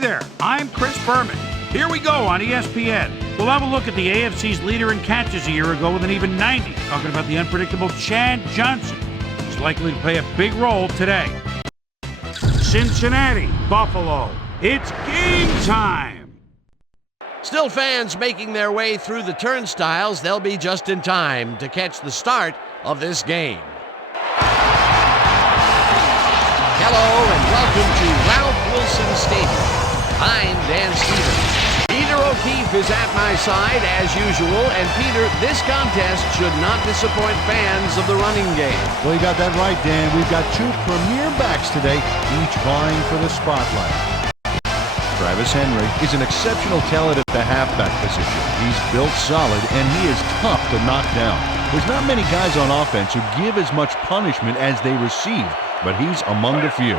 there, I'm Chris Berman. Here we go on ESPN. We'll have a look at the AFC's leader in catches a year ago with an even 90, talking about the unpredictable Chad Johnson. He's likely to play a big role today. Cincinnati, Buffalo, it's game time! Still fans making their way through the turnstiles. They'll be just in time to catch the start of this game. Hello and welcome to Ralph Wilson Stadium. I'm Dan Stevens. Peter O'Keefe is at my side as usual. And Peter, this contest should not disappoint fans of the running game. Well, you got that right, Dan. We've got two premier backs today, each vying for the spotlight. Travis Henry is an exceptional talent at the halfback position. He's built solid, and he is tough to knock down. There's not many guys on offense who give as much punishment as they receive, but he's among the few.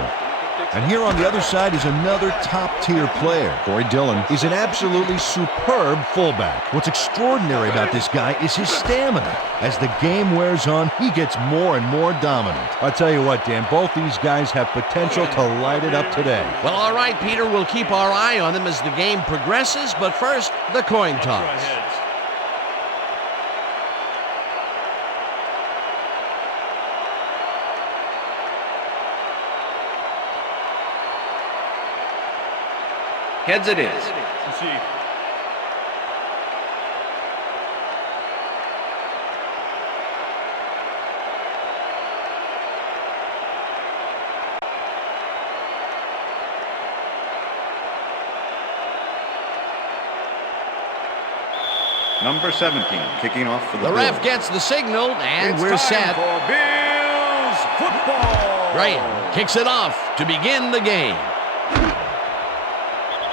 And here on the other side is another top-tier player. Corey Dillon is an absolutely superb fullback. What's extraordinary about this guy is his stamina. As the game wears on, he gets more and more dominant. I'll tell you what, Dan, both these guys have potential to light it up today. Well, all right, Peter, we'll keep our eye on them as the game progresses, but first, the coin toss. Heads it is. Number 17, kicking off for the Bills. Ref gets the signal, and we're set. For Bills football. Graham kicks it off to begin the game.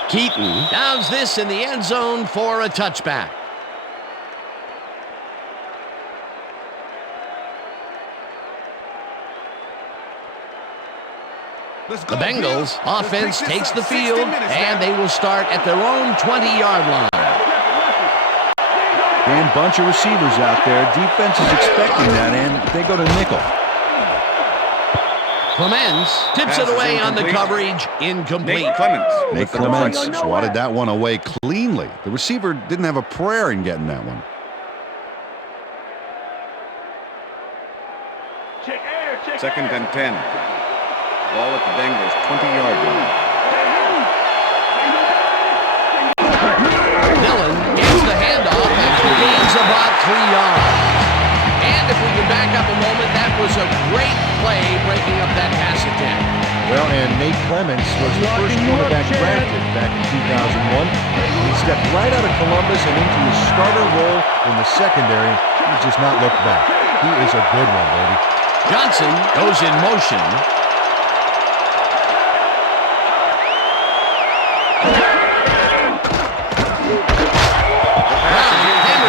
Keaton downs this in the end zone for a touchback. The Bengals offense takes the field, and they will start at their own 20-yard line. Dan, bunch of receivers out there. Defense is expecting that, and they go to nickel. Clements tips it away on the coverage. Incomplete. Nate Clements swatted that one away cleanly. The receiver didn't have a prayer in getting that one. Second and 10. Ball at the Bengals 20-yard line. Dillon gets the handoff after gains about 3 yards. And if we can back up a moment, that was a great play breaking up that pass attempt. Well, and Nate Clements was the first quarterback drafted back in 2001. He stepped right out of Columbus and into his starter role in the secondary. He's just not looked back. He is a good one, baby. Johnson goes in motion.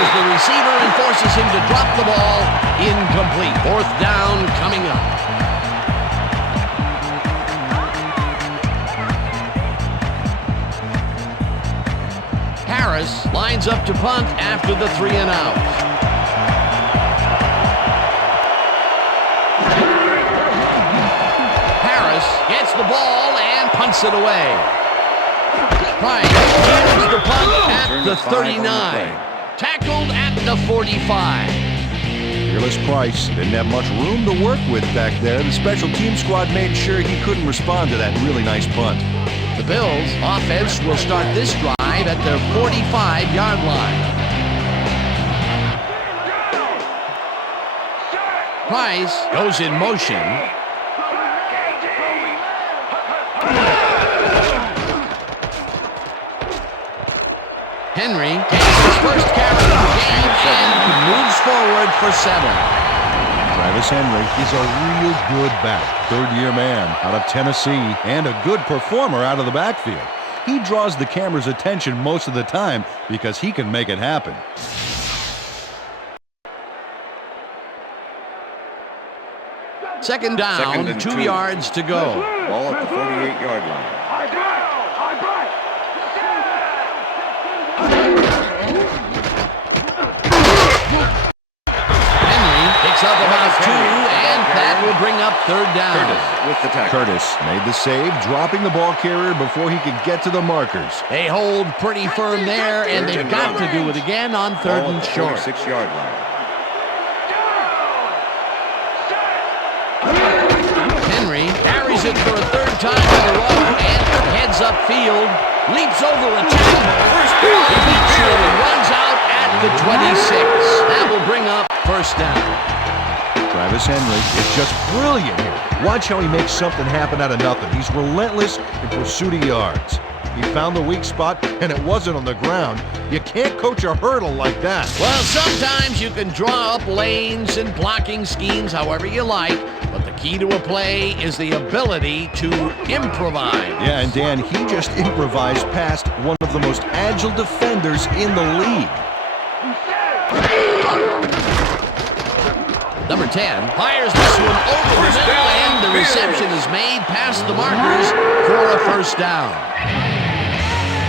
The receiver and forces him to drop the ball. Incomplete. Fourth down coming up. Harris lines up to punt after the 3 and out. Harris gets the ball and punts it away. Price gives the punt at the 39. Tackled at the 45. Fearless Price didn't have much room to work with back there. The special team squad made sure he couldn't respond to that really nice punt. The Bills offense will start this drive at their 45-yard line. Price goes in motion. Henry takes his first carry of the game and moves forward for 7. Travis Henry is a real good back. Third-year man out of Tennessee and a good performer out of the backfield. He draws the camera's attention most of the time because he can make it happen. Second down, 2 yards to go. Ball at the 48-yard line. Henry picks up about 2, and that will bring up third down. Curtis with the tackle. Curtis made the save, dropping the ball carrier before he could get to the markers. They hold pretty firm there, and they've got to do it again on third and short. 46-yard line. Henry carries it for a third time in a row and heads upfield, leaps over a tackle, eventually runs out at the 26. That will bring up first down. Travis Henry is just brilliant here. Watch how he makes something happen out of nothing. He's relentless in pursuit of yards. He found the weak spot, and it wasn't on the ground. You can't coach a hurdle like that. Well, sometimes you can draw up lanes and blocking schemes however you like, but the key to a play is the ability to improvise. Yeah, and Dan, he just improvised past one of the most agile defenders in the league. Number 10 fires this one over the middle, and the reception is made past the markers for a first down.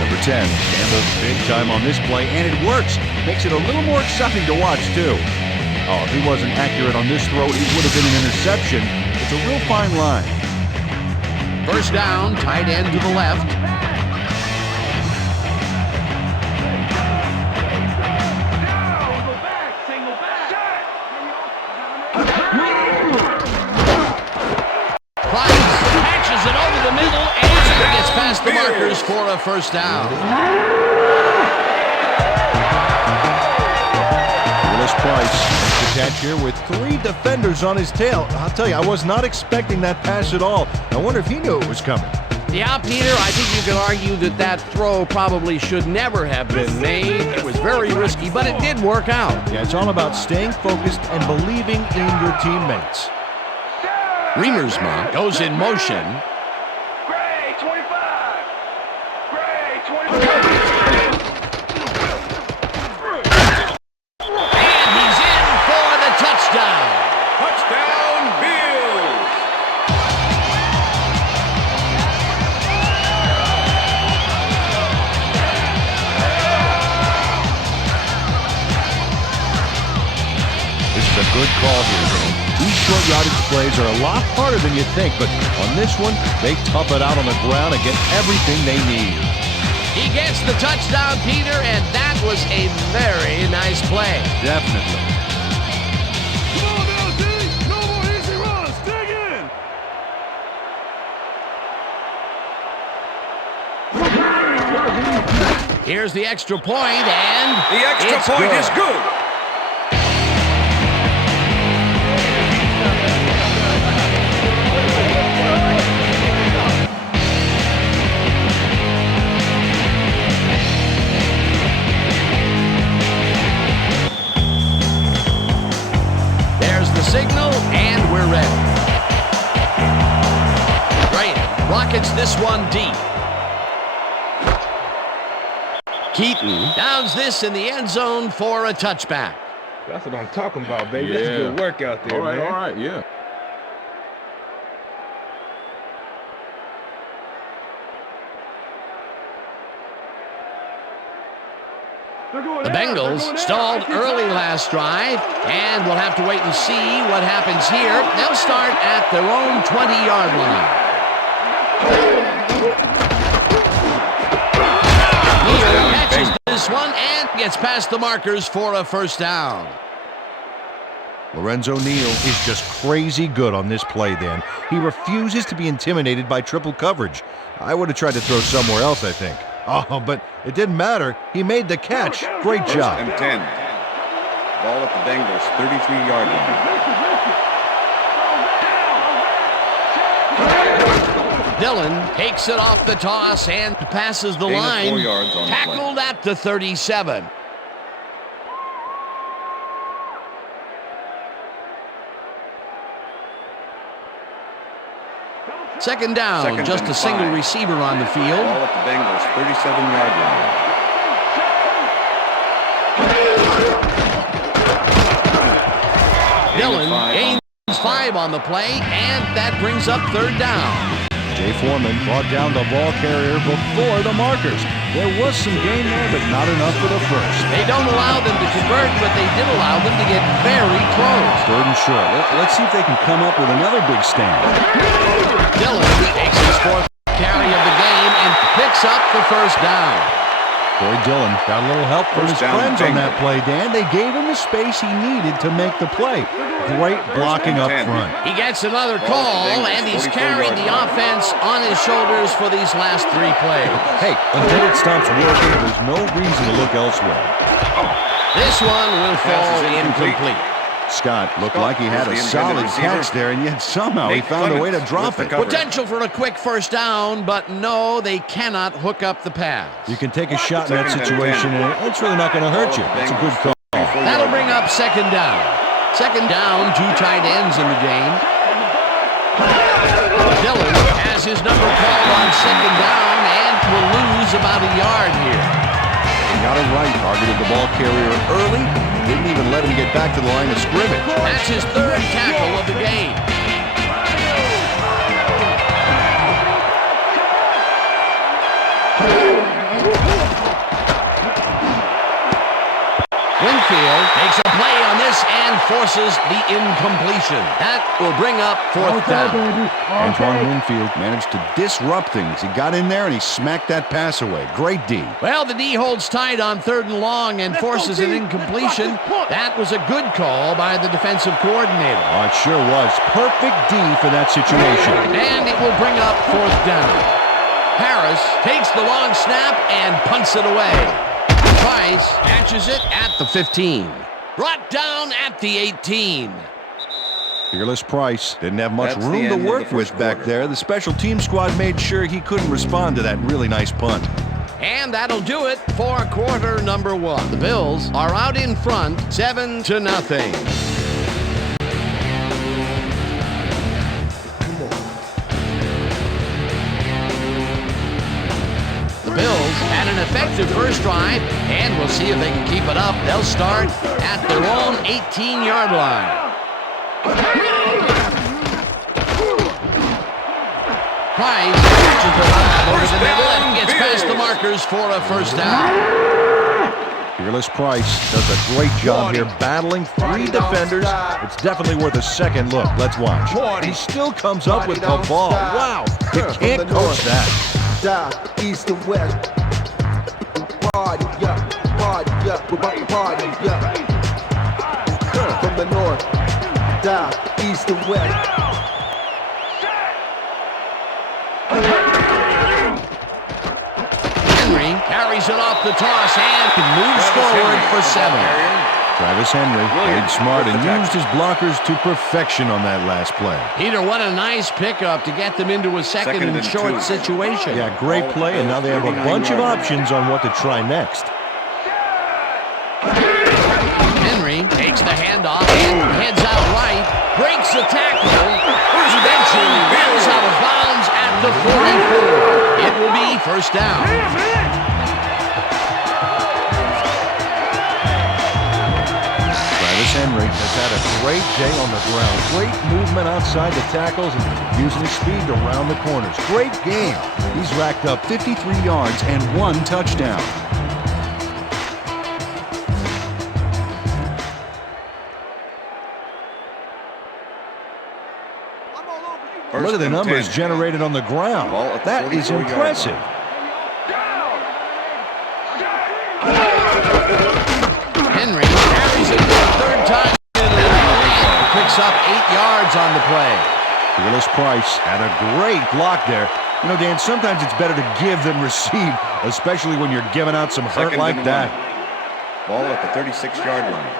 Number 10 gambled big time on this play, and it works. Makes it a little more exciting to watch, too. Oh, if he wasn't accurate on this throw, it would have been an interception. It's a real fine line. First down, tight end to the left. Patches it over the middle and gets past the markers for a first down. Willis Price makes the catch here with 3 defenders on his tail. I'll tell you, I was not expecting that pass at all. I wonder if he knew it was coming. Yeah, Peter, I think you could argue that that throw probably should never have been made. It was very risky, but it did work out. Yeah, it's all about staying focused and believing in your teammates. Riemersma goes in motion. Gray, 25. Gray, 25. And he's in for the touchdown. Touchdown, Bills! This is a good call here, Dan. These short yardage plays are a lot harder than you think, but on this one, they tough it out on the ground and get everything they need. He gets the touchdown, Peter, and that was a very nice play. Definitely. Come on now, D. No more easy runs. Dig in. Here's the extra point, and The extra it's point good. is good. There's the signal, and we're ready. Graham rockets this one deep. Keaton downs this in the end zone for a touchback. That's what I'm talking about, baby. That's good work out there, man. All right, yeah. The Bengals stalled early last drive, and we'll have to wait and see what happens here. They'll start at their own 20-yard line. Neal catches this one and gets past the markers for a first down. Lorenzo Neal is just crazy good on this play, Dan. He refuses to be intimidated by triple coverage. I would have tried to throw somewhere else, I think. Oh, but it didn't matter. He made the catch. Great First job. and 10. Ball at the Bengals, 33-yard line. Dillon takes it off the toss and passes the Gain of line. 4 yards on the play. Tackled at the 37. Second down, Second just and a single 5. receiver on the field. Ball at the Bengals, 37-yard line. Dillon five gains 5 on the play, and that brings up third down. Jay Foreman brought down the ball carrier before the markers. There was some gain there, but not enough for the first. They don't allow them to convert, but they did allow them to get very close. 3rd and short. Let's see if they can come up with another big stand. Dillon takes his 4th carry of the game and picks up the first down. Corey Dillon got a little help from his First down, friends on Bengals. that play, Dan. They gave him the space he needed to make the play. Great blocking up 10. front. He gets another Ball call, at the Bengals, and he's 44 carried the yard line. offense on his shoulders for these last 3 plays. Hey, until it stops working, there's no reason to look elsewhere. This one will fall Pass is incomplete. incomplete. Scott looked like he had a was the solid intended receiver. catch there, and yet somehow he Nate found a way to Clements drop with the it. cover. Potential for a quick first down, but no, they cannot hook up the pass. You can take a shot in that Second and situation, 10. and it's really not going to hurt you. It's a good call. That'll bring up 2nd down. 2nd down, 2 tight ends in the game. Dillon has his number called on 2nd down and will lose about a yard here. He got it right, targeted the ball carrier early, didn't even let him get back to the line of scrimmage. That's his 3rd tackle of the game. Winfield makes a play on this and forces the incompletion. That will bring up 4th down. Antoine Winfield managed to disrupt things. He got in there and he smacked that pass away. Great D. Well, the D holds tight on 3rd and long and forces an incompletion. That was a good call by the defensive coordinator. Oh, it sure was. Perfect D for that situation. And it will bring up 4th down. Harris takes the long snap and punts it away. Price catches it at the 15. Brought down at the 18. Fearless Price didn't have much That's the room to end of work the with first back quarter. there. The special team squad made sure he couldn't respond to that really nice punt. And that'll do it for quarter number 1. The Bills are out in front, 7-0. The Bills had an effective first drive, and we'll see if they can keep it up. They'll start at their own 18-yard line. Price catches the ball over the middle and gets past the markers for a first down. Fearless Price does a great job here battling 3 defenders. It's definitely worth a second look. Let's watch. He still comes up with the ball. Wow, you can't coach that. South, east, and west. Party up, we're about to party up. From the north, south, east, and west. Henry carries it off the toss and moves forward for 7. Travis Henry played smart and used his blockers to perfection on that last play. Peter, what a nice pickup to get them into a second and short 2. situation. Yeah, great play, and now they have a bunch of options on what to try next. Henry takes the handoff and heads out right, breaks the tackle, eventually runs out of bounds at the 44. It will be first down. Travis Henry has had a great day on the ground. Great movement outside the tackles and using his speed to round the corners. Great game. He's racked up 53 yards and 1 touchdown. Look at the numbers generated on the ground. That is impressive. Henry carries it for a 3rd time and picks up 8 yards on the play. Fearless Price had a great block there. You know, Dan, sometimes it's better to give than receive, especially when you're giving out some hurt like that. Ball at the 36-yard line.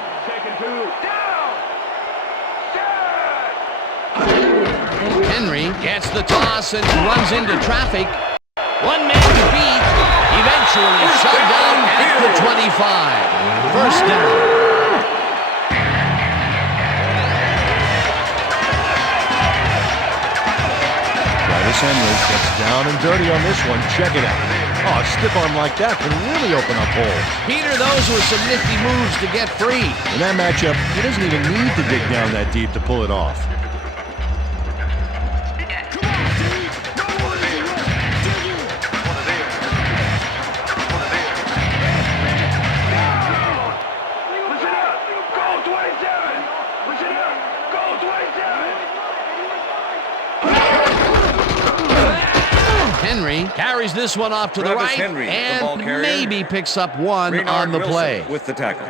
Henry gets the toss and runs into traffic. 1 man to beat. Eventually shoved out at the 25. First down. Travis Henry gets down and dirty on this one. Check it out. Oh, a stiff arm like that can really open up holes. Peter, those were some nifty moves to get free. In that matchup, he doesn't even need to dig down that deep to pull it off. carries this one off to the Travis right Henry, the ball and carrier. maybe picks up one Raynard on the Wilson play. with the tackle.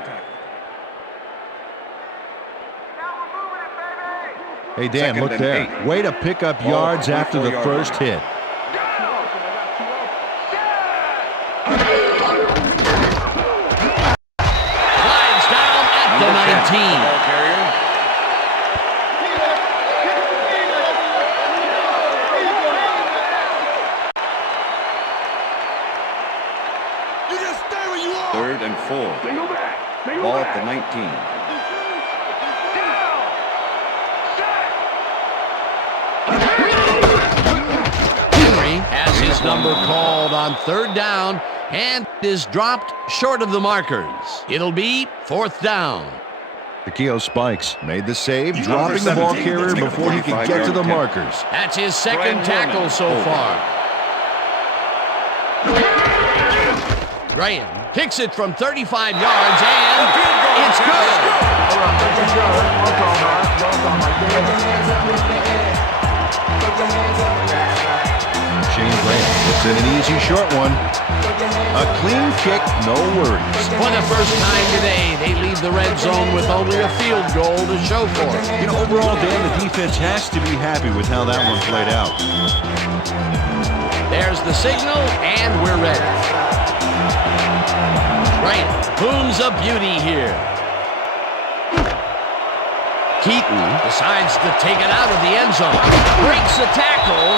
Hey, Dan, Second look and there. 8. Way to pick up Ball yards at the after the 24-yard first line. hit. Slides down at the Number 10, 19. the ball carrier. You just stay where you are. 3rd and 4. Ball at the 19. Henry has his number called on 3rd down and is dropped short of the markers. It'll be 4th down. Akio Spikes made the save, dropping the ball 17, carrier take a before he could get to the 45-yard markers. That's his second Brian tackle Norman, so over. far. Graham kicks it from 35 yards and it's good. Shane Graham gets in an easy short one. A clean kick, no worries. For the first time today, they leave the red zone with only a field goal to show for it. You know, overall, Dan, the defense has to be happy with how that one played out. There's the signal, and we're ready. Graham booms a beauty here. Keaton decides to take it out of the end zone. Breaks the tackle.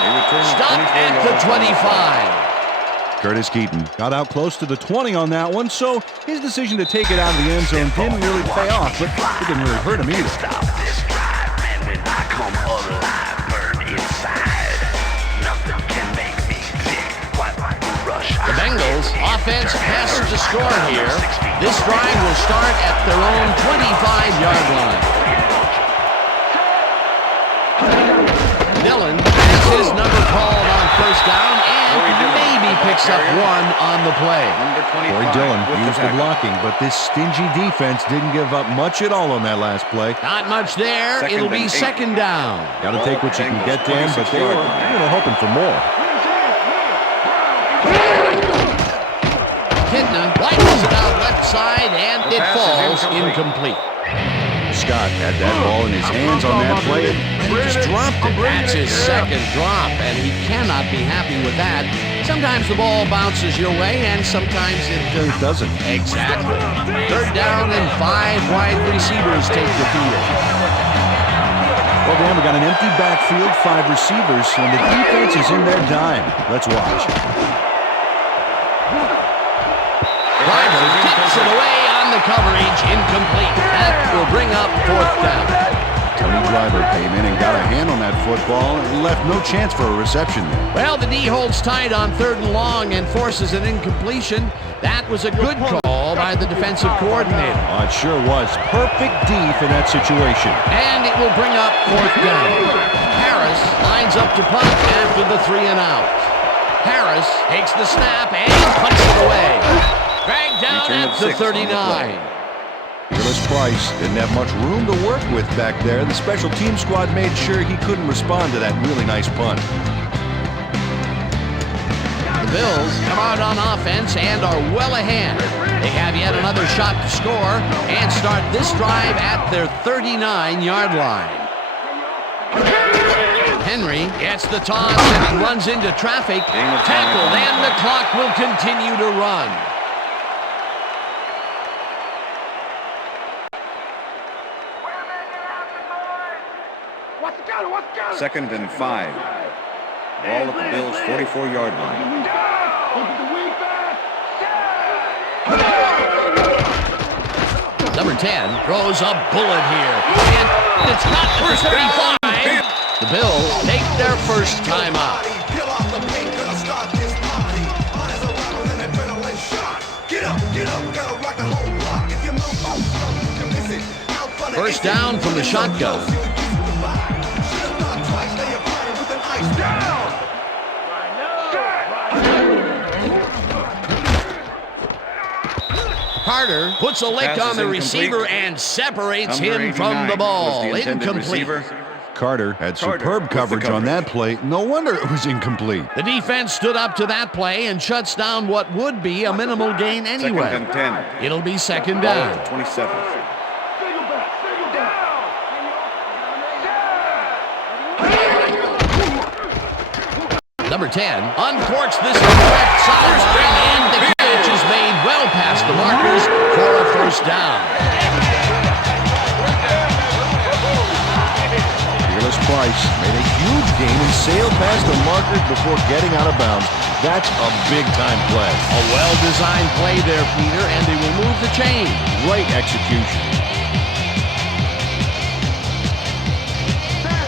Stopped at the 25. Curtis Keaton got out close to the 20 on that one, so his decision to take it out of the end zone didn't really pay off, but it didn't really hurt him either. Stop this drive, man. When I come alive, burn inside. Nothing can make me tick. Why rush? The Bengals offense has to score here. This drive will start at their own 25-yard line. Dillon has his number called on 1st down and maybe picks up one on the play. Number 25 Corey Dillon with used the tackle. blocking, but this stingy defense didn't give up much at all on that last play. Not much there. Second It'll be and 8. 2nd down. Got to take what you can get, Dan, but they were hoping for more. Kidna rifles it out left side and The it pass is falls incomplete. incomplete. Scott had that ball in his hands on that play and he just dropped it. That's his second drop, and he cannot be happy with that. Sometimes the ball bounces your way, and sometimes it It doesn't. Exactly. 3rd down and 5 wide receivers take the field. Well, Dan, we got an empty backfield, 5 receivers, and the defense is in their dime. Let's watch. Driver kicks it away on the coverage, incomplete. That will bring up 4th down. Tony Driver came in and got a hand on that football and left no chance for a reception there. Well, the D holds tight on 3rd and long and forces an incompletion. That was a good call by the defensive coordinator. Oh, it sure was. Perfect D for that situation. And it will bring up 4th down. Harris lines up to punt after the 3 and out. Harris takes the snap and punts it away. Dragged down Return at of the 6 on the 39. Fearless Price didn't have much room to work with back there. The special team squad made sure he couldn't respond to that really nice punt. The Bills come out on offense and are well ahead. They have yet another shot to score and start this drive at their 39-yard line. Henry gets the toss and runs into traffic. Tackled, and the clock will continue to run. Second and 5. Ball at the Bills' 44-yard line. Number 10 throws a bullet here. And it's got to the 35. The Bills take their first timeout. First down from the shotgun. Carter puts a lick Pass on is the incomplete. receiver and separates Number him from 89 the ball. was the intended Incomplete. receiver. Carter had superb coverage on that play. No wonder it was incomplete. The defense stood up to that play and shuts down what would be a minimal gain anyway. Second and 10. It'll be second Ball down. at the 27. Number 10 uncorks this left sideline, and the catch is made well past the markers for a first down. Fearless Price made a huge gain and sailed past the markers before getting out of bounds. That's a big-time play. A well-designed play there, Peter, and they will move the chain. Great execution.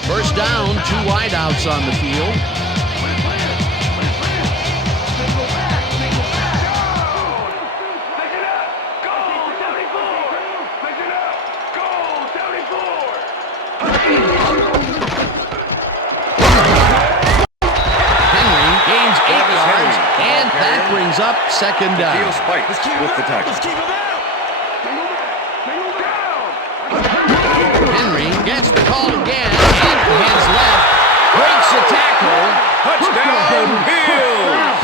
First down, 2 wideouts on the field. Up second down. Heel Spike with the tackle. Henry gets the call again. Hands left. Breaks a tackle. Touchdown, Bills!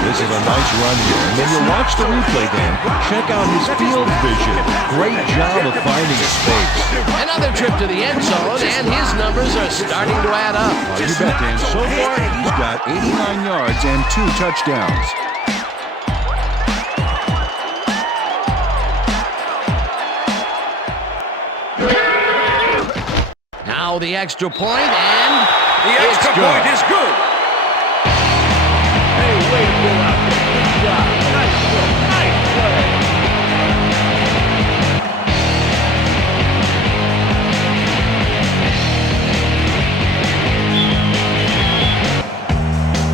This is a nice run here. And when you watch the replay, Dan, check out his field vision. Great job of finding space. Another trip to the end zone, and his numbers are starting to add up. You bet, Dan. So far, he's got 89 yards and 2 touchdowns. Now the extra point, and the extra point is good. Hey, way to go out there. Good job. Nice play. Nice play.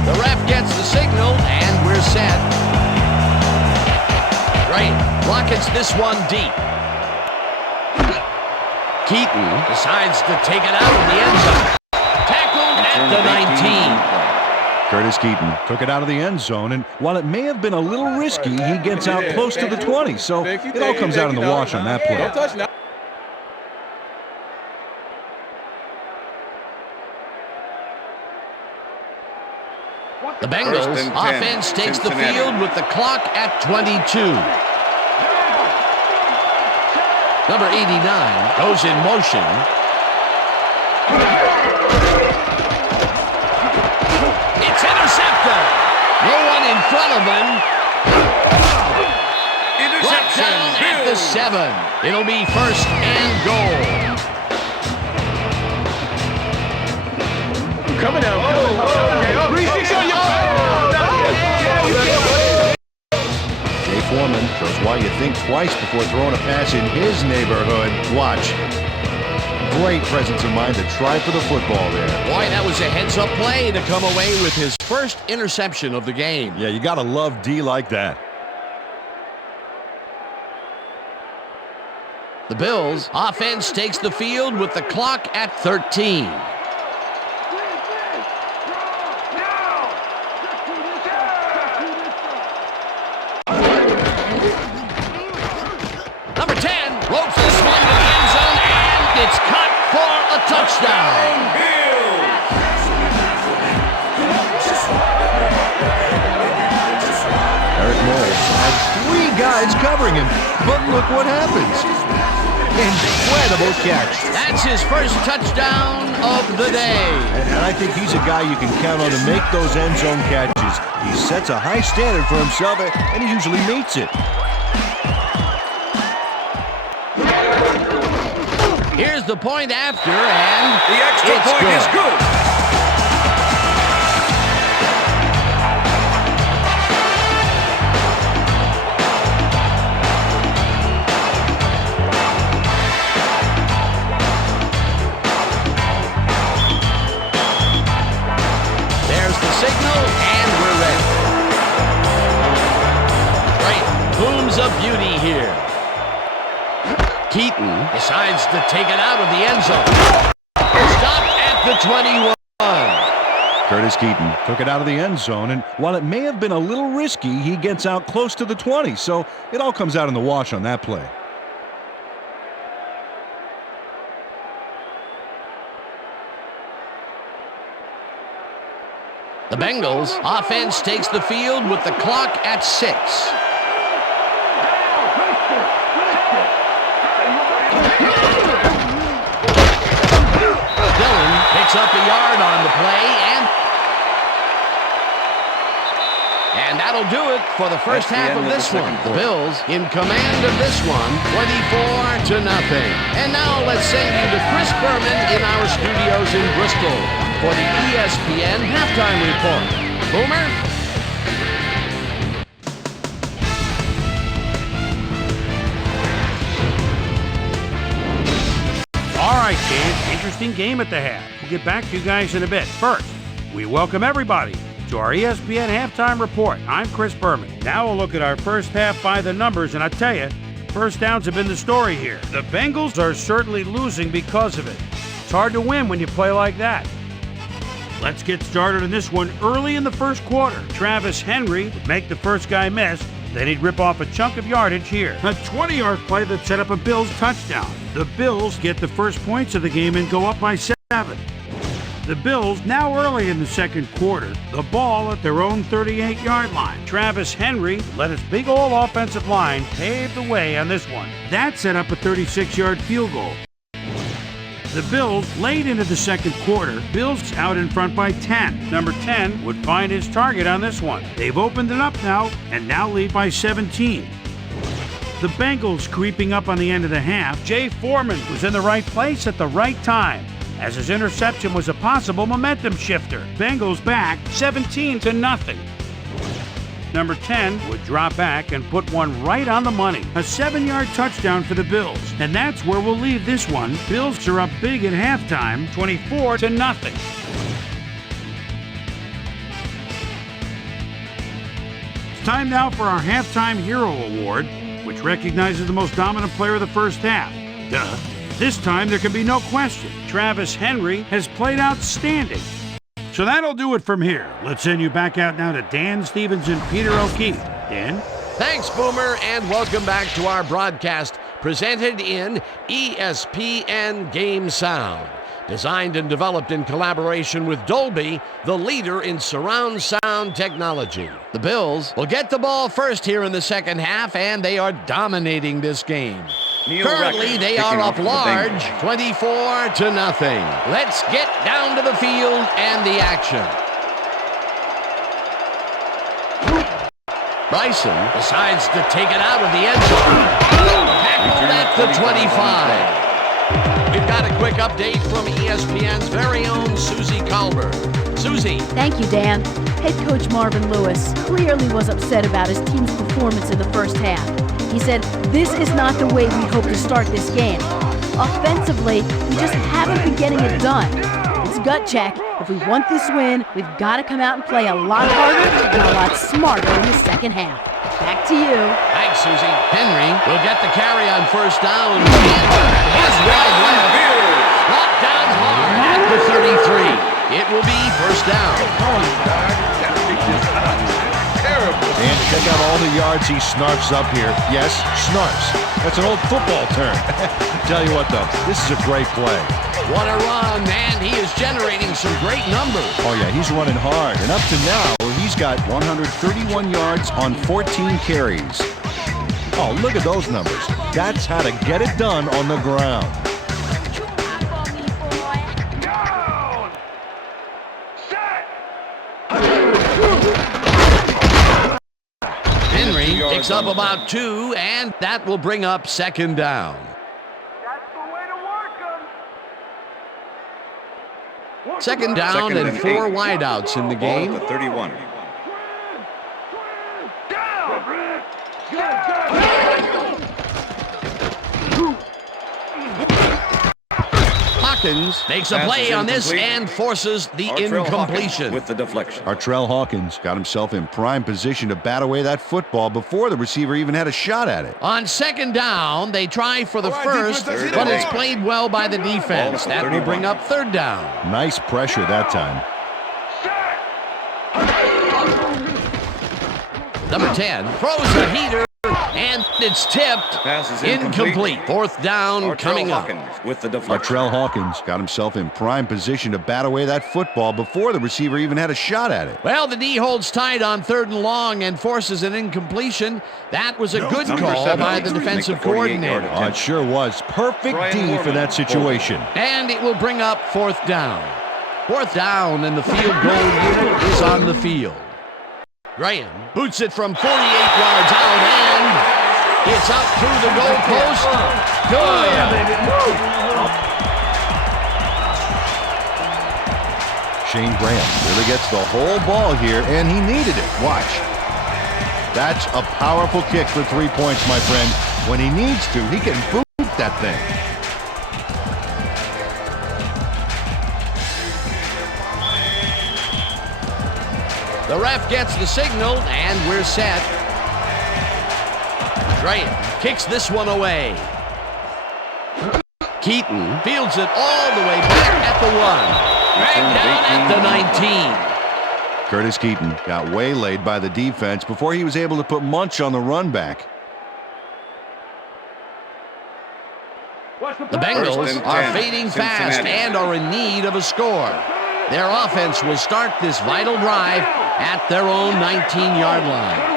The ref gets the signal, and we're set. Right, rockets this one deep. Keaton decides to take it out of the end zone. Tackled at the 19. Curtis Keaton took it out of the end zone, and while it may have been a little risky, he gets out close to the 20, so it all comes out in the wash on that play. Don't touch now. The Bengals offense takes the field with the clock at 22. Number 89 goes in motion. It's intercepted. No one in front of him. Interception at the 7. It'll be first and goal. Coming out. 3-6 on your Jay Foreman shows why you think twice before throwing a pass in his neighborhood. Watch. Great presence of mind to try for the football there. Boy, that was a heads-up play to come away with his first interception of the game. Yeah, you gotta love D like that. The Bills offense takes the field with the clock at 13. Number 10 ropes this one to the end zone, and it's caught for a touchdown. Eric Moles had 3 guys covering him, but look what happens. Incredible catch. That's his first touchdown of the day. And I think he's a guy you can count on to make those end zone catches. He sets a high standard for himself, and he usually meets it. Here's the point after, and the extra point is good. There's the signal, and we're ready. Great. Booms of beauty here. Keaton decides to take it out of the end zone. Stopped at the 21. Curtis Keaton took it out of the end zone, and while it may have been a little risky, he gets out close to the 20, so it all comes out in the wash on that play. The Bengals offense takes the field with the clock at 6. Dillon picks up a yard on the play, and that'll do it for the first half of this one. The Bills in command of this one, 24-0. And now let's send you to Chris Berman in our studios in Bristol for the ESPN halftime report. Boomer? All right, Dan, interesting game at the half. We'll get back to you guys in a bit. First, we welcome everybody to our ESPN halftime report. I'm Chris Berman. Now we'll look at our first half by the numbers, and I tell you, first downs have been the story here. The Bengals are certainly losing because of it. It's hard to win when you play like that. Let's get started on this one early in the first quarter. Travis Henry would make the first guy miss, then he'd rip off a chunk of yardage here. A 20-yard play that set up a Bills touchdown. The Bills get the first points of the game and go up by 7. The Bills now early in the second quarter, the ball at their own 38-yard line. Travis Henry led his big old offensive line pave the way on this one. That set up a 36-yard field goal. The Bills late into the second quarter. Bills out in front by 10. Number 10 would find his target on this one. They've opened it up now and now lead by 17. The Bengals creeping up on the end of the half. Jay Foreman was in the right place at the right time, as his interception was a possible momentum shifter. Bengals back 17-0. Number 10 would drop back and put one right on the money. A 7-yard touchdown for the Bills. And that's where we'll leave this one. Bills are up big at halftime, 24-0. It's time now for our Halftime Hero Award, which recognizes the most dominant player of the first half. Duh. This time there can be no question. Travis Henry has played outstanding. So that'll do it from here. Let's send you back out now to Dan Stevens and Peter O'Keefe. Dan? Thanks, Boomer, and welcome back to our broadcast presented in ESPN Game Sound. Designed and developed in collaboration with Dolby, the leader in surround sound technology. The Bills will get the ball first here in the second half, and they are dominating this game. Currently, they are up large, 24-0. Let's get down to the field and the action. Bryson decides to take it out of the end zone. Tackled at the 25. We've got a quick update from ESPN's very own Susie Colbert. Susie. Thank you, Dan. Head coach Marvin Lewis clearly was upset about his team's performance in the first half. He said, "This is not the way we hope to start this game. Offensively, we just haven't been getting it done. It's gut check. If we want this win, we've got to come out and play a lot harder and a lot smarter in the second half." Back to you. Thanks, Susie. Henry will get the carry on first down. His wide left. Brought down hard at the 33. It will be first down. And check out all the yards he snarfs up here. Yes, snarfs. That's an old football term. Tell you what, though, this is a great play. What a run, man. He is generating some great numbers. Oh, yeah, he's running hard. And up to now, he's got 131 yards on 14 carries. Oh, look at those numbers. That's how to get it done on the ground. Henry picks up about 2, and that will bring up second down. Second down and 4 wideouts in the game. Ball at the 31. Hawkins makes a play on this and forces the incompletion. With the deflection. Artrell Hawkins got himself in prime position to bat away that football before the receiver even had a shot at it. On second down, they try for the first, but it's played well by the defense. That will bring up third down. Nice pressure that time. Number 10 throws a heater And it's tipped. Pass is Incomplete. Fourth down coming up. Hawkins with the deflection. Artrell Hawkins got himself in prime position to bat away that football before the receiver even had a shot at it. Well, the D holds tight on 3rd and long and forces an incompletion. That was a good Number call 7, by the defensive make the 48-yard coordinator. Oh, it sure was. Perfect Brian D for Moorman. that situation. And it will bring up 4th down. 4th down, and the field goal unit is on the field. Graham boots it from 48 yards out, and it's up through the goalpost. Good. Shane Graham really gets the whole ball here, and he needed it. Watch. That's a powerful kick for 3 points, my friend. When he needs to, he can boot that thing. The ref gets the signal, and we're set. Graham kicks this one away. Keaton fields it all the way back at the 1. Back down at the 19. Curtis Keaton got waylaid by the defense before he was able to put Munch on the run back. The Bengals First and are 10, fading fast Cincinnati. and are in need of a score. Their offense will start this vital drive at their own 19-yard line.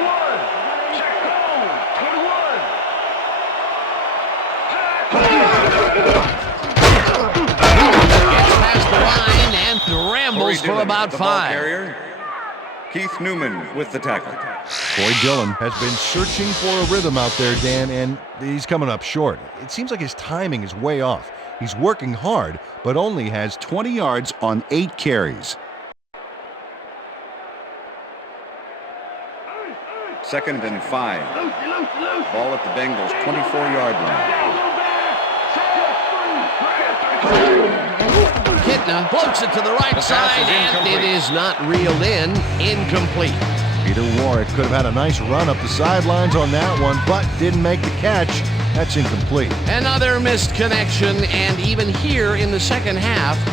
Gets past the line and rambles for about the ball 5. carrier. Keith Newman with the tackle. Corey Dillon has been searching for a rhythm out there, Dan, and he's coming up short. It seems like his timing is way off. He's working hard, but only has 20 yards on 8 carries. 2nd and 5. Ball at the Bengals 24-yard line. Kitna floats it to the right The pass side, is and it incomplete. is not reeled in. Incomplete. Peter Warwick could have had a nice run up the sidelines on that one, but didn't make the catch. That's incomplete. Another missed connection, and even here in the second half,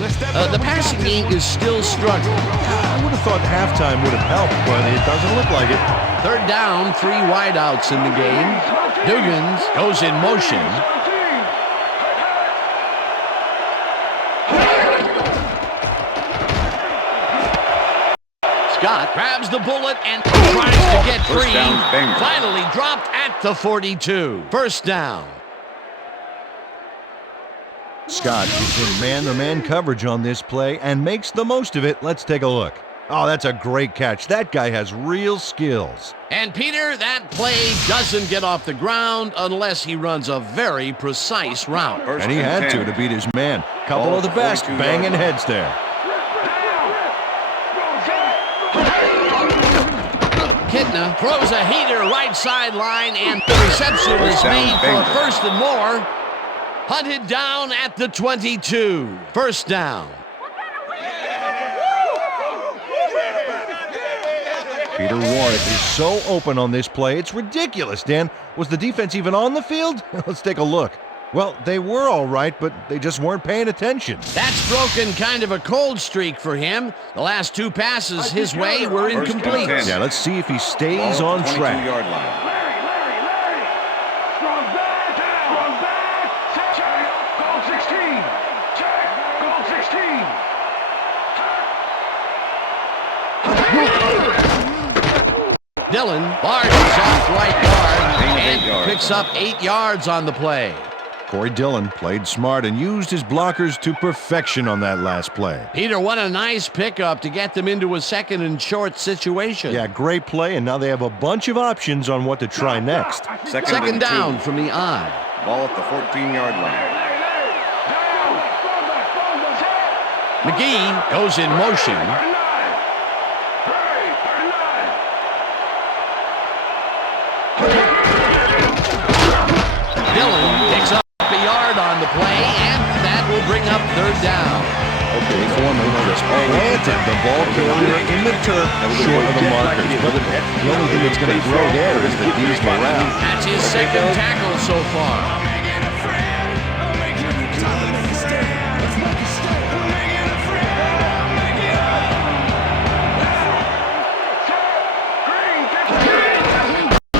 the passing game is still struggling. I would have thought halftime would have helped, but it doesn't look like it. 3rd down, 3 wideouts in the game. Dugans goes in motion. Scott grabs the bullet and tries to get First free. down, Bengals. Finally dropped at the 42. First down. Scott is in man-to-man coverage on this play and makes the most of it. Let's take a look. Oh, that's a great catch. That guy has real skills. And Peter, that play doesn't get off the ground unless he runs a very precise route. First And he and had 10. to beat his man. Couple Ball of the at the best 42-yard banging line. heads there. Kitna throws a heater right sideline, and the reception is First down, made for a Bengals. 1st and more. Hunted down at the 22. First down. Peter Warwick is so open on this play. It's ridiculous, Dan. Was the defense even on the field? Let's take a look. Well, they were all right, but they just weren't paying attention. That's broken kind of a cold streak for him. The last 2 passes his way were First and incomplete. 10. Yeah, let's see if he stays Ball on at the track. 22-yard line. Strong back, check, goal 16, check, goal 16. Dillon barges off right guard Gain of 8 and yards. picks up 8 yards on the play. Corey Dillon played smart and used his blockers to perfection on that last play. Peter, what a nice pickup to get them into a 2nd and short situation. Yeah, great play, and now they have a bunch of options on what to try next. Second Second and down 2. from the eye. Ball at the 14-yard line. McGee goes in motion. Dillon picks up a yard on the play, and that will bring up 3rd down. Okay, Foreman just planted the ball carrier in the turf short of the markers. But the only thing that's going to grow there is the D's morale. That's his 2nd tackle so far.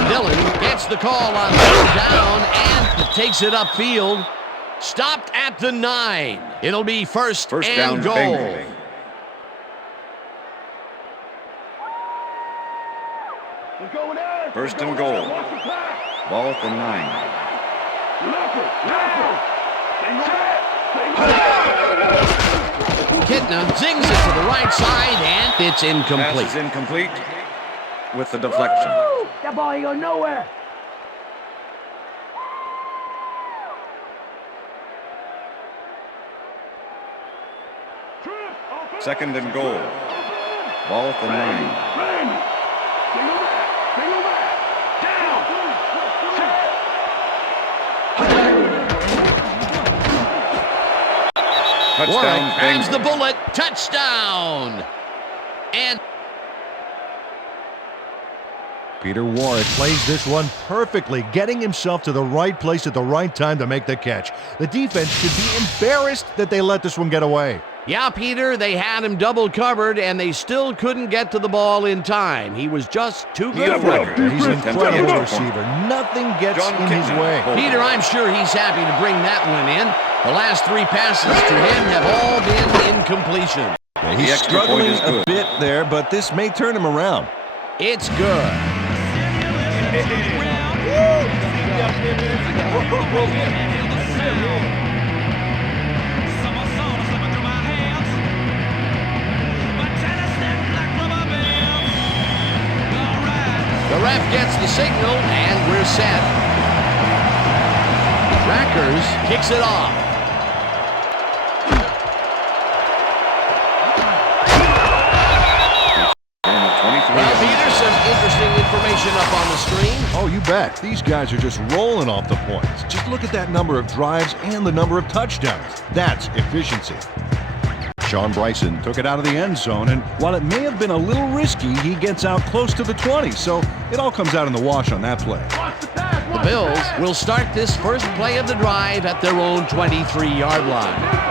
Dillon gets the call on third down and takes it upfield. Stopped at the 9. It'll be first First and down, goal. Bengals. First and goal. Ball at the 9. Kitna zings it to the right side, and it's incomplete. Pass is incomplete with the deflection. That ball ain't going nowhere. Second and goal. Ball at the 9. Warwick grabs Bengals. the bullet. Touchdown. And Peter Warwick plays this one perfectly, getting himself to the right place at the right time to make the catch. The defense should be embarrassed that they let this one get away. yeah, Peter, they had him double covered, and they still couldn't get to the ball in time. He was just too good for it. He's an incredible receiver. Nothing gets John in his Kitna. way. Peter, I'm sure he's happy to bring that one in. The last 3 passes to him have all been incompletion. Yeah, The he's extra point struggling is a good. bit there, but this may turn him around. It's good. The ref gets the signal, and we're set. Rackers kicks it off. Well, Peter, some interesting information up on the screen. Oh, you bet. These guys are just rolling off the points. Just look at that number of drives and the number of touchdowns. That's efficiency. Sean Bryson took it out of the end zone, and while it may have been a little risky, he gets out close to the 20, so it all comes out in the wash on that play. The Bills will start this first play of the drive at their own 23-yard line.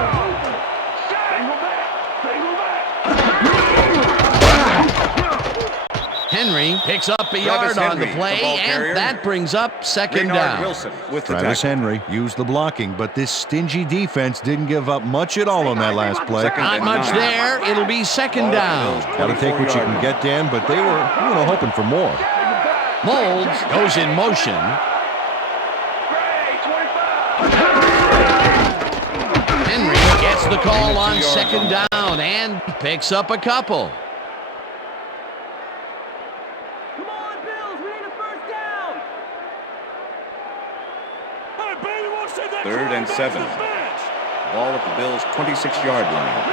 Henry picks up a yard on the play, and that brings up second down. Wilson with the Travis tackle. Henry used the blocking, but this stingy defense didn't give up much at all on that last play. Not much there. It'll be second down. Got to take what you can get, Dan, but they were, hoping for more. Molds goes in motion. Henry gets the call on second down and picks up a couple. Come on, Bills, we need a first down. Hey, baby, won't send that Third and 7. Ball at the Bills' 26-yard line.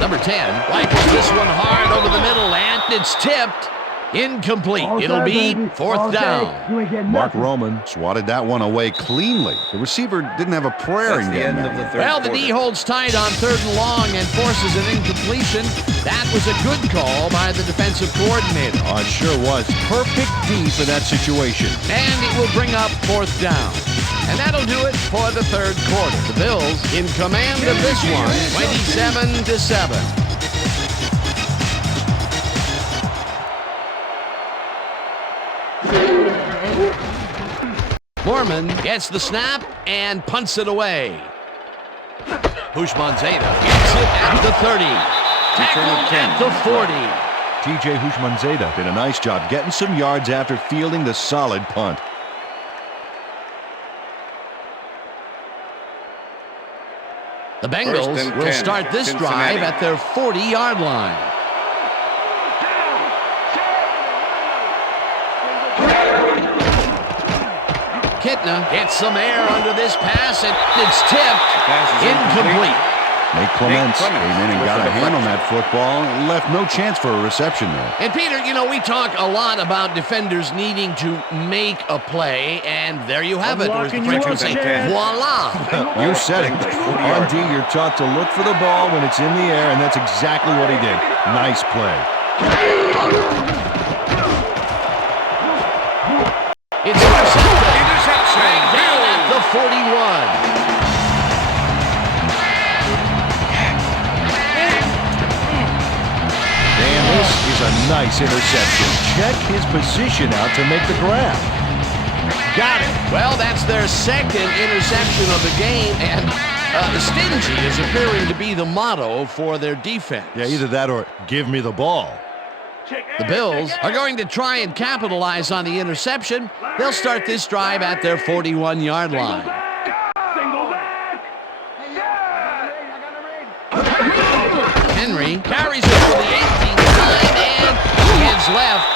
Number 10 rifles this one hard over the middle, and it's tipped. Incomplete. It'll be fourth down. Mark Roman swatted that one away cleanly. The receiver didn't have a prayer in That's the getting end that of the one. third Well, the quarter. D holds tight on third and long and forces an incompletion. That was a good call by the defensive coordinator. Oh, it sure was. Perfect D for that situation. And it will bring up fourth down. And that'll do it for the third quarter. The Bills in command of this one, 27-7. Mormon gets the snap and punts it away. Hushmanzada gets it at the 30. Tackled at the 40. TJ Hushmanzada did a nice job getting some yards after fielding the solid punt. The Bengals will start this drive at their 40-yard line. Kitna gets some air under this pass, and it's tipped. Incomplete. Nate Clements came in and got a hand on that football and left no chance for a reception there. And Peter, we talk a lot about defenders needing to make a play, and there you have it. Or as the French would say, voila. You said it. On D, you're taught to look for the ball when it's in the air, and that's exactly what he did. Nice play. It's intercepted. Down at the 41. Nice interception. Check his position out to make the grab. Got it. Well, that's their second interception of the game, and stingy is appearing to be the motto for their defense. Yeah, either that or give me the ball. The Bills are going to try and capitalize on the interception. They'll start this drive at their 41-yard line. Henry carries it for the 18th time and gives left.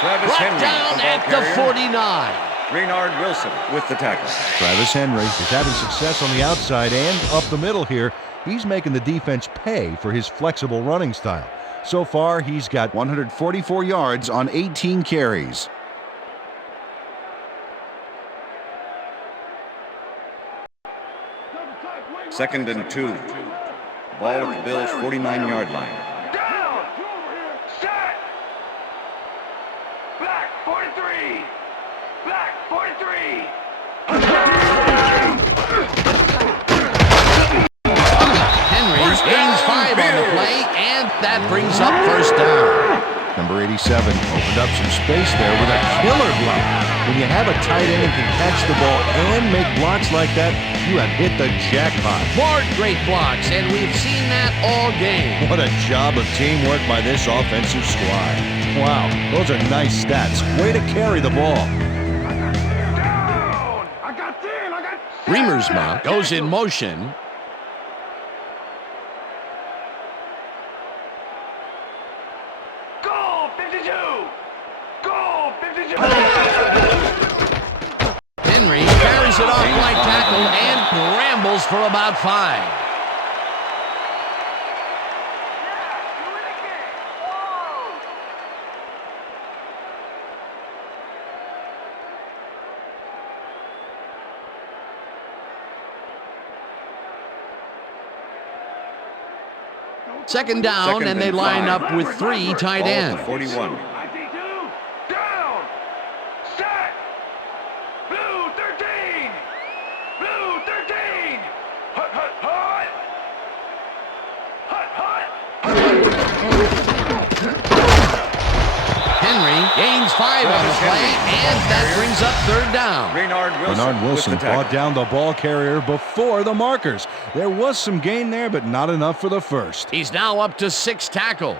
Travis Henry, Down the at ball the carrier. 49. Reynard Wilson with the tackle. Travis Henry is having success on the outside and up the middle here. He's making the defense pay for his flexible running style. So far, he's got 144 yards on 18 carries. Second and 2. Ball at the Bills' 49-yard line. Down! Set! Back 43! Back 43! Henry gains 5 on the play, and that brings up first down. Number 87 opened up some space there with a killer block. When you have a tight end and can catch the ball and make blocks like that, you have hit the jackpot. More great blocks, and we've seen that all game. What a job of teamwork by this offensive squad. Wow, those are nice stats. Way to carry the ball. Down! I got 10! I got 10! Remersma goes in motion. Goal 52! Goal 52! Henry carries it off right tackle and rambles for about 5. Second down, and they line up with 3 tight Ball at ends. the 41. Down! Set! Blue 13! Blue 13! Hut, hut, hut! Hut, hut! Henry gains 5 on the play, and that brings up third down. Reynard Bernard Wilson with the tackle. brought down the ball carrier before the markers. There was some gain there, but not enough for the first. He's now up to 6 tackles.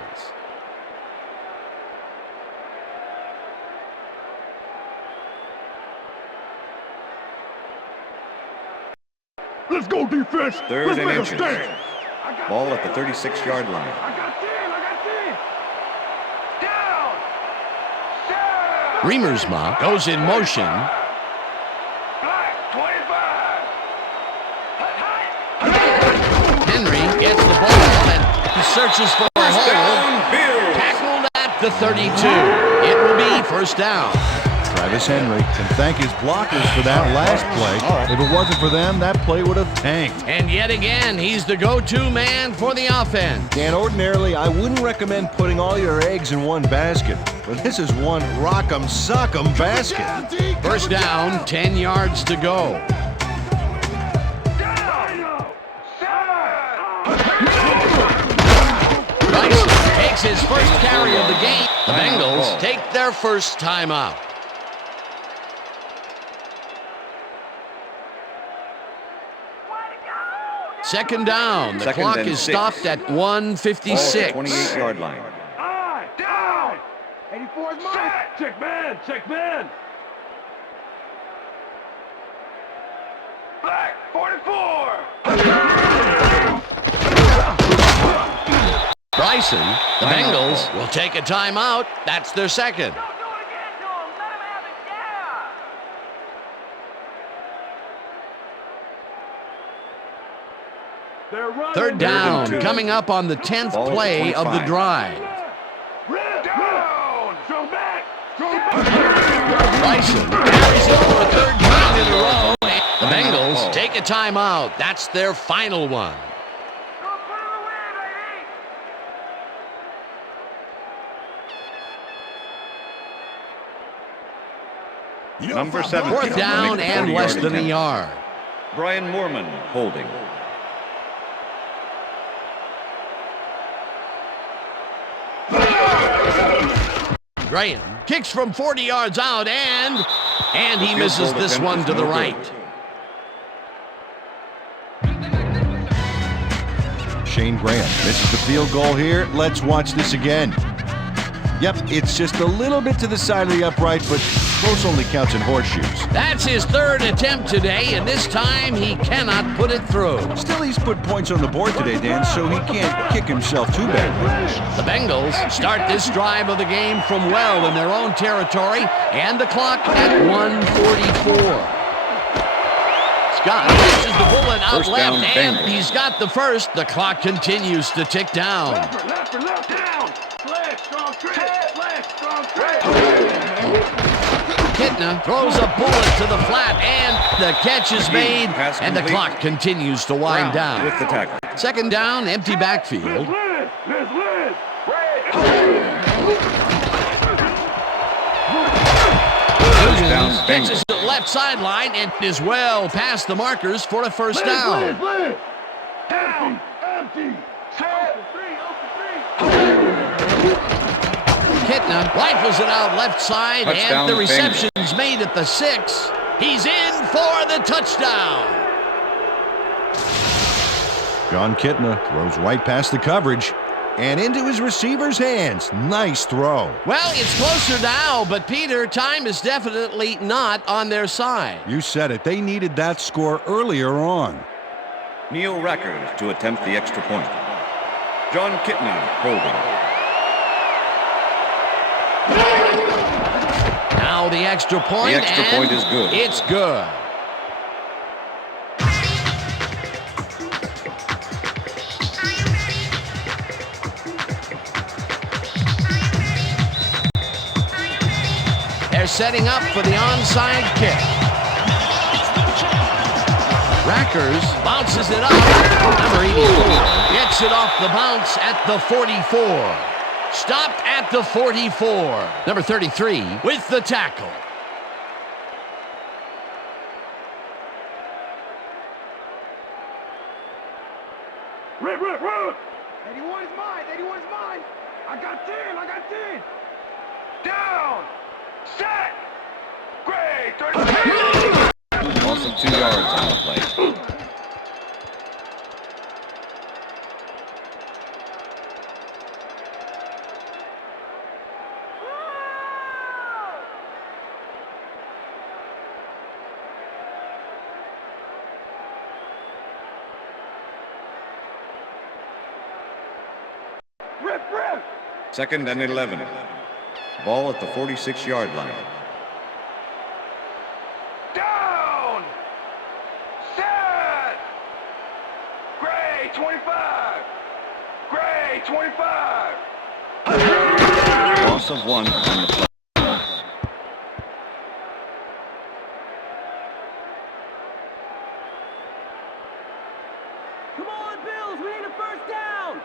Let's go, defense! Third Let's and make a inches. stand! Ball at the 36-yard line. I got 10! I got 10! Down! Set! Remersma goes in motion. Black 25! Hut, hut! Henry gets the ball and he searches for a hole. Down, Bills. Tackled at the 32. It will be first down. Travis Henry can thank his blockers for that last play. If it wasn't for them, that play would have tanked. And yet again, he's the go-to man for the offense. And ordinarily, I wouldn't recommend putting all your eggs in one basket, but this is one rock'em sock'em basket. First down, 10 yards to go. Down! Bryson takes his first carry of the game. The Bengals take their first timeout. Second down. The Second clock and is 6. stopped at Ball at 1:56. the 28-yard line. Down! 84 is mine! Check man! Check man! Black 44! Bryson, the Bengals will take a timeout. That's their second. Don't do it again to him! Let him have it! Yeah! They're running! Third down, two. coming up on the 10th Ball at play of the 25. drive. Down! Throw back! Throw back! Bryson carries it for a third time in a row. And the Bengals take a timeout. That's their final one. Number 7. Fourth down and less than a yard. Brian Moorman holding. Graham kicks from 40 yards out, and he misses this one to the right. Shane Graham misses the field goal here. Let's watch this again. Yep, it's just a little bit to the side of the upright, but close only counts in horseshoes. That's his third attempt today, and this time he cannot put it through. Still, he's put points on the board today, Dan, so he can't kick himself too bad. The Bengals start this drive of the game from well in their own territory, and the clock at 1:44. Scott pushes the bullet out First down, left, and Bengals. he's got the first. The clock continues to tick down. Left, down. Flash, strong trip. Flash, strong trip. Kitna throws a bullet to the flat, and the catch is made, Pass and the complete. clock continues to wind down. With the tackle. Second down, empty backfield. Let's win. down, Catches the left sideline and is well past the markers for a first down. Down. Empty. Kitna rifles it out left side, Touchdown, and the Bengals. reception's made at the 6. He's in for the touchdown. John Kitna throws right past the coverage and into his receiver's hands. Nice throw. Well, it's closer now, but Peter, time is definitely not on their side. You said it. They needed that score earlier on. Neil Rackers to attempt the extra point. John Kitna holding. Now the extra point, The extra and point is good. It's good. They're setting up for the onside kick. Rackers bounces it up. Number 84 gets it off the bounce at the 44. Stopped at the 44. Number 33 with the tackle. Rip. 81 is mine. 81 is mine. I got 10. Down. Set. Great. 36. Loss of 2 yards on the play. Rip. Second and 11. Ball at the 46-yard line. Down. Set. Great. 25. Great. 25. Loss of 1 on the play. Come on, Bills. We need a first down.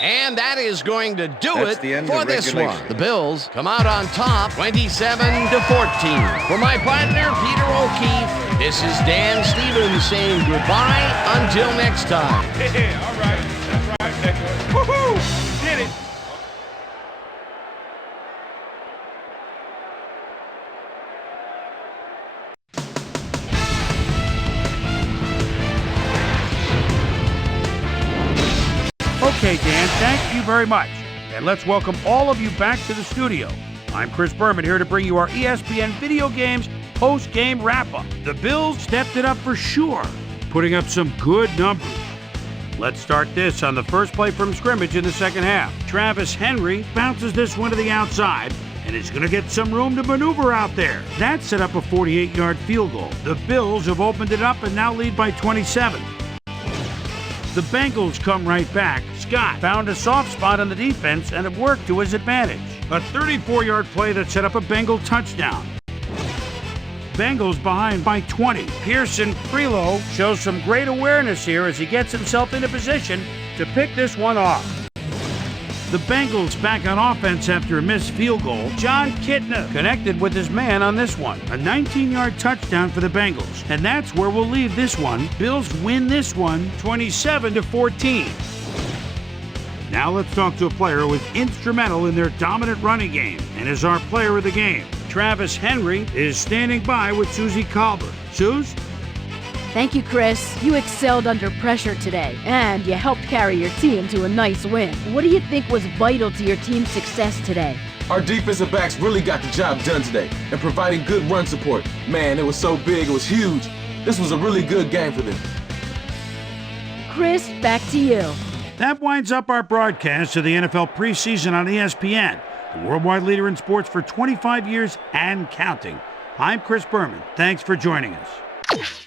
And that is going to do That's it the end for of this regulation. one. The Bills come out on top, 27-14. For my partner, Peter O'Keefe, this is Dan Stevens saying goodbye until next time. Yeah, all right. That's right. Woohoo! Did it. Okay, Dan, thank you very much. And let's welcome all of you back to the studio. I'm Chris Berman here to bring you our ESPN Video Games post-game wrap-up. The Bills stepped it up for sure, putting up some good numbers. Let's start this on the first play from scrimmage in the second half. Travis Henry bounces this one to the outside and is going to get some room to maneuver out there. That set up a 48-yard field goal. The Bills have opened it up and now lead by 27. The Bengals come right back. Scott found a soft spot on the defense and it worked to his advantage. A 34-yard play that set up a Bengal touchdown. Bengals behind by 20. Pearson Prelo shows some great awareness here as he gets himself into position to pick this one off. The Bengals back on offense after a missed field goal. John Kitna connected with his man on this one. A 19-yard touchdown for the Bengals. And that's where we'll leave this one. Bills win this one 27-14. Now let's talk to a player who was instrumental in their dominant running game and is our player of the game. Travis Henry is standing by with Susie Colbert. Suze? Thank you, Chris. You excelled under pressure today, and you helped carry your team to a nice win. What do you think was vital to your team's success today? Our defensive backs really got the job done today and providing good run support. Man, it was so big, it was huge. This was a really good game for them. Chris, back to you. That winds up our broadcast of the NFL preseason on ESPN, the worldwide leader in sports for 25 years and counting. I'm Chris Berman. Thanks for joining us.